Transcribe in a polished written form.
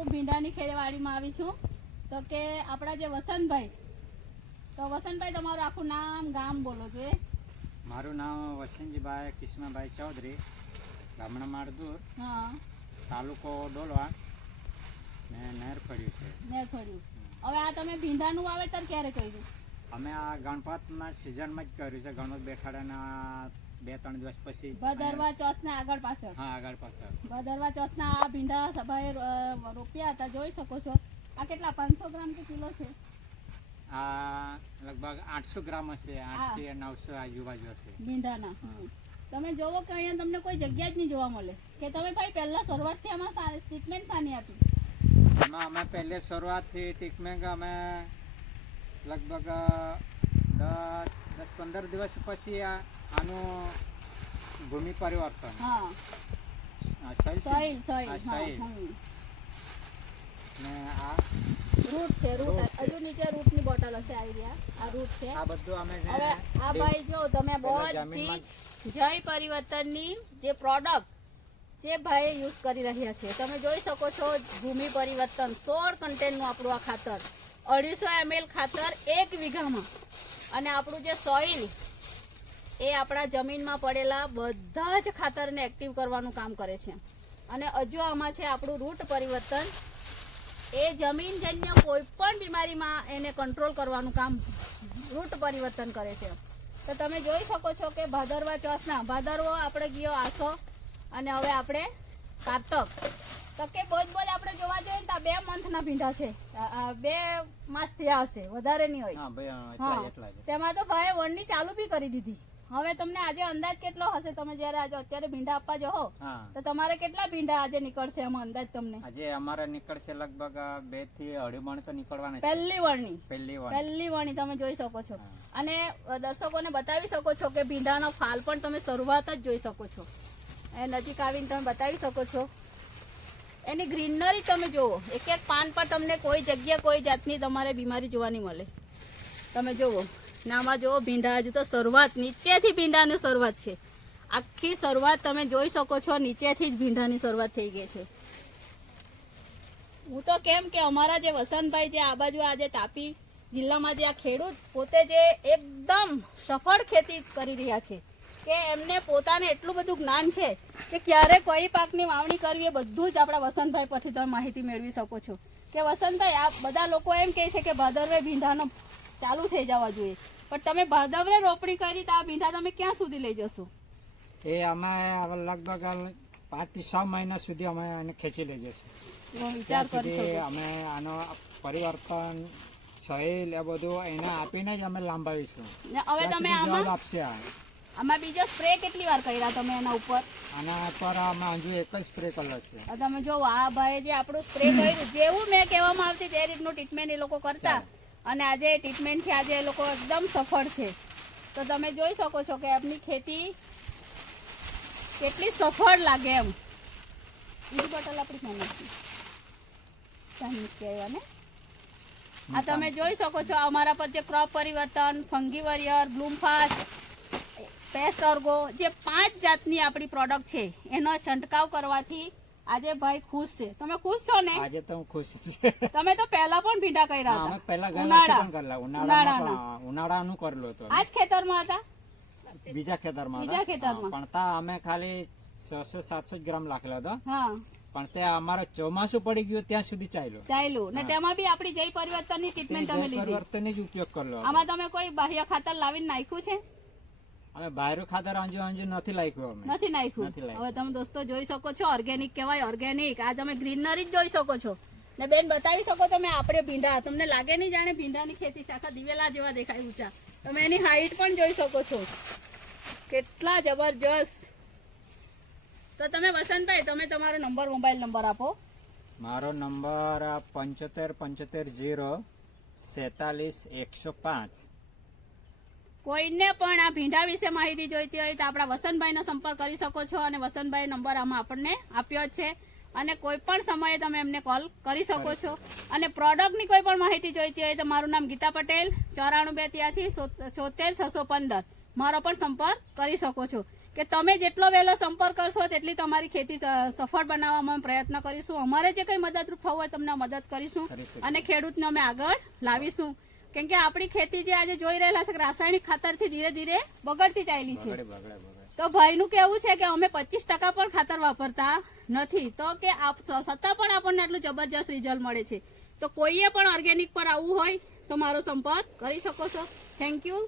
હું ભીંડાની ખેતીવાડીમાં આવી છું તો કે આપણા જે વસંતભાઈ, તો વસંતભાઈ તમારું આખું નામ ગામ બોલો જોઈએ. મારું નામ વસંતજીભાઈ કિસ્માભાઈ ચૌધરી, ગામડા માળદુર, હા, તાલુકો ડોલવા ને નેરફળ્યું છે. નેરફળ્યું. હવે આ તમે ભીંડાનું વાવેતર ક્યારે કર્યું? અમે આ ગણપતના સિઝનમાં જ કર્યું છે. ગણપત બેઠાડાના 2-3 દિવસ પછી. ભદરવા ચોથના આગળ પાછળ. હા, આગળ પાછળ. ભદરવા ચોથના આ ભીંડા સભાએ રોપ્યા હતા, જોઈ શકો છો. આ કેટલા 500 ગ્રામ કે કિલો છે? આ લગભગ 800 ગ્રામ હશે, 800 થી 900 આજુબાજુ હશે ભીંડાના. તમે જોવો કે અહીંયા તમને કોઈ જગ્યા જ નહીં જોવા મળે કે તમે ભાઈ પહેલા શરૂઆતથી આમાં ટ્રીટમેન્ટ શાની આપી? એમાં અમે પહેલે શરૂઆતથી ટ્રીટમેન્ટ અમે લગભગ 10-15 દિવસ પછી આનું ભૂમિ પરિવર્તન. હા, સોઇલ ને આ રૂટ છે. રૂટ હજુ નીચે રૂટની બોટલ હશે, આવી રહ્યા. આ રૂટ છે. આ બધું અમે હવે આ ભાઈ જો તમે બધી જય પરિવર્તનની જે પ્રોડક્ટ જે ભાઈ યુઝ કરી રહ્યા છે તમે જોઈ શકો છો. ભૂમિ પરિવર્તન 16 કન્ટેનનું આપણું આ ખાતર, 250 ml ખાતર 1 વીઘામાં. અને આપણું જે સોઇલ એ આપણા જમીનમાં પડેલા બધા જ ખાતરને એક્ટિવ કરવાનું કામ કરે છે. અને હજુ આમાં છે આપણું રૂટ પરિવર્તન, એ જમીનજન્ય કોઈ પણ બીમારીમાં એને કંટ્રોલ કરવાનું કામ રૂટ પરિવર્તન કરે છે. તો તમે જોઈ શકો છો કે ભાદરવા ચોથના, ભાદરવો આપણે ગયો આસો અને હવે આપણે કારતક, તો કે બોજ આપણે જોવા જઈએ તો 2 મંથના ભીંડા છે. 2 માસ થયા હશે, વધારે નહીં હોય. તેમાં તો ભાઈ વણની ચાલુ બી કરી દીધી. હવે તમને આજે અંદાજ કેટલો હશે? તમે જયારે આજે અત્યારે ભીંડા આપવા જાઓ તો તમારે કેટલા ભીંડા આજે નીકળશે એમાં અંદાજ તમને? આજે અમારે નીકળશે લગભગ 2 થી 2.5 મણ તો નીકળવાના છે. પહેલી વણી તમે જોઈ શકો છો. અને દર્શકોને બતાવી શકો છો કે ભીંડાનો ફાલ પણ તમે શરૂઆત જ જોઈ શકો છો. એ નજીક આવીને તમે બતાવી શકો છો. એની ગ્રીનરી તમે જુઓ, એક એક પાન પર તમને કોઈ જગ્યા કોઈ જાતની તમારે બીમારી જોવા નહીં મળે. તમે જુઓ નામાં જુઓ, ભીંડા હજુ તો શરૂઆત, નીચેથી ભીંડાની શરૂઆત છે. આખી શરૂઆત તમે જોઈ શકો છો, નીચેથી જ ભીંડાની શરૂઆત થઈ ગઈ છે. હું તો કેમ કે અમારા જે વસંતભાઈ જે આ બાજુ આજે તાપી જિલ્લામાં જે આ ખેડૂત પોતે જે એકદમ સફળ ખેતી કરી રહ્યા છે કે એમને પોતાને એટલું બધું જ્ઞાન છે કે ક્યારે કઈ પાકની વાવણી કરવી એ બધું જ આપણા વસંતભાઈ પરથી તમે માહિતી મેળવી શકો છો. કે વસંતભાઈ આ બધા લોકો એમ કહે છે કે ભાદરવે ભીંડાનો ચાલુ થઈ જવા જોઈએ, પણ તમે ભાદરવે રોપણી કરી તો આ ભીંડા તમે ક્યાં સુધી લઈ જશો? એ અમે લગભગ 5 થી 6 મહિના સુધી અમે એને ખેંચી લઈ જશું. વિચાર કરી શકો. અમે આનો પરિવર્તન સોઇલ એ બધું એને આપીને જ અમે લાંબાવીશું. હવે તમે આમાં બીજો સ્પ્રે કેટલી વાર કર્યા તમે એના ઉપર? આના પર અમે હજુ એક જ સ્પ્રે કર્યો છે. તમે જો આ ભાઈ જે આપણું સ્પ્રે કર્યું, જેવું મેં કહેવામાં આવતી તે રીતનું ટ્રીટમેન્ટ એ લોકો કરતા, અને આજે ટ્રીટમેન્ટથી આજે એ લોકો એકદમ સફળ છે. તો તમે જોઈ શકો છો કે આપની ખેતી કેટલી સફળ લાગે એમ. બીજી બોટલ આપણી ને આ તમે જોઈ શકો છો. અમારા પર જે ક્રોપ પરિવર્તન, ફંગી વરિયર, બ્લૂમ ફાસ્ટ, પેસ્ટ ઓર્ગો, જે 5 જાતની આપણી પ્રોડક્ટ છે એનો છંટકાવ કરવાથી આજે ભાઈ ખુશ છે. તમે ખુશ છો ને? આજે તો હું ખુશ છું. તમે તો પહેલા પણ ભીંડા કર્યા હતા. અમે પહેલા ઉનાળાનું કરેલું હતું. આજ ખેતરમાં હતા? બીજા ખેતરમાં પણ તા અમે ખાલી 600-700 ગ્રામ લાખેલા હતા. હા, પણ તે અમારે ચોમાસું પડી ગયું ત્યાં સુધી ચાલ્યું ને તેમાં બી આપણી જય પરિવર્તનની ટ્રીટમેન્ટ તમે લીધી. પરિવર્તનની જ ઉપયોગ કરલો. આમાં તમે કોઈ બાહ્ય ખાતર લાવીને નાખ્યું છે? અમે બહારનું ખાતર અંજુ નથી નાખ્યું. નથી નાખ્યું. હવે તમે દોસ્તો જોઈ શકો છો, ઓર્ગેનિક કહેવાય, ઓર્ગેનિક. આ તમે ગ્રીનરી જ જોઈ શકો છો. ને બેન બતાવી શકો તમે આપણે ભીંડા, તમને લાગે નહીં જાણે ભીંડાની ખેતી છે, આખા દિવેલા જેવા દેખાય ઊંચા. તમે એની હાઈટ પણ જોઈ શકો છો, કેટલા જબરજસ્ત. તો તમે વસંતભાઈ તમે તમારો નંબર, મોબાઈલ નંબર આપો. મારો નંબર 7575 કોઈને પણ આ ભીંડા વિશે માહિતી જોઈતી હોય તો આપણા વસંતભાઈનો સંપર્ક કરી શકો છો. અને વસંતભાઈ નંબર આમાં આપણને આપ્યો છે, અને કોઈ પણ સમયે તમે એમને કોલ કરી શકો છો. અને પ્રોડક્ટની કોઈ પણ માહિતી જોઈતી હોય તો મારું નામ ગીતા પટેલ, 94 82 73 615 મારો પણ સંપર્ક કરી શકો છો. કે તમે જેટલો વહેલો સંપર્ક કરશો તેટલી તમારી ખેતી સફળ બનાવવામાં પ્રયત્ન કરીશું. અમારે જે કંઈ મદદરૂપ થવું હોય તમને મદદ કરીશું અને ખેડૂતને અમે આગળ લાવીશું. કેમ કે આપણી ખેતી જે આજે જોઈ રહેલા છે કે રાસાયણિક ખાતરથી ધીરે ધીરે બગડતી ચાલી છે. તો ભાઈનું કેવું છે કે અમે 25% પણ ખાતર વાપરતા નથી, તો કે છતાં પણ આપણને આટલું જબરજસ્ત રિઝલ્ટ મળે છે. તો કોઈએ પણ ઓર્ગેનિક પર આવવું હોય તો મારો સંપર્ક કરી શકો છો. Thank you.